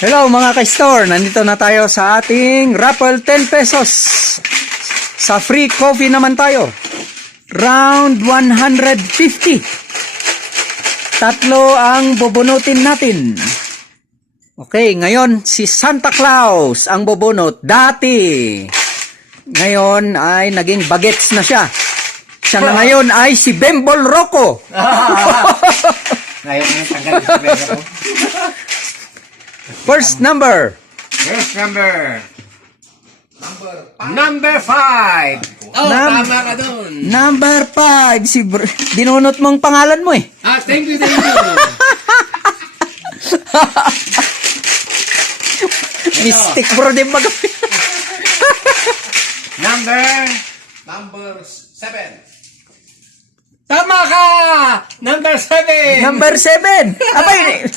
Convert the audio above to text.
Hello mga ka-store, nandito na tayo sa ating raffle 10 pesos. Sa free coffee naman tayo. Round 150. Tatlo ang bubunutin natin. Okay, ngayon si Santa Claus ang bubunot. Dati. Ngayon ay naging bagets na siya. Siya na ngayon ay si Bembol Rocco. Ngayon yung tanggal sa pera ko. First number. First number. Number 5. Oh, tama ka dun. Number 5. Dinunot mong pangalan mo eh. Thank you, thank you. Mystic bro din mag- Number 7. Tama ka! Number 7. Number 7. Abay,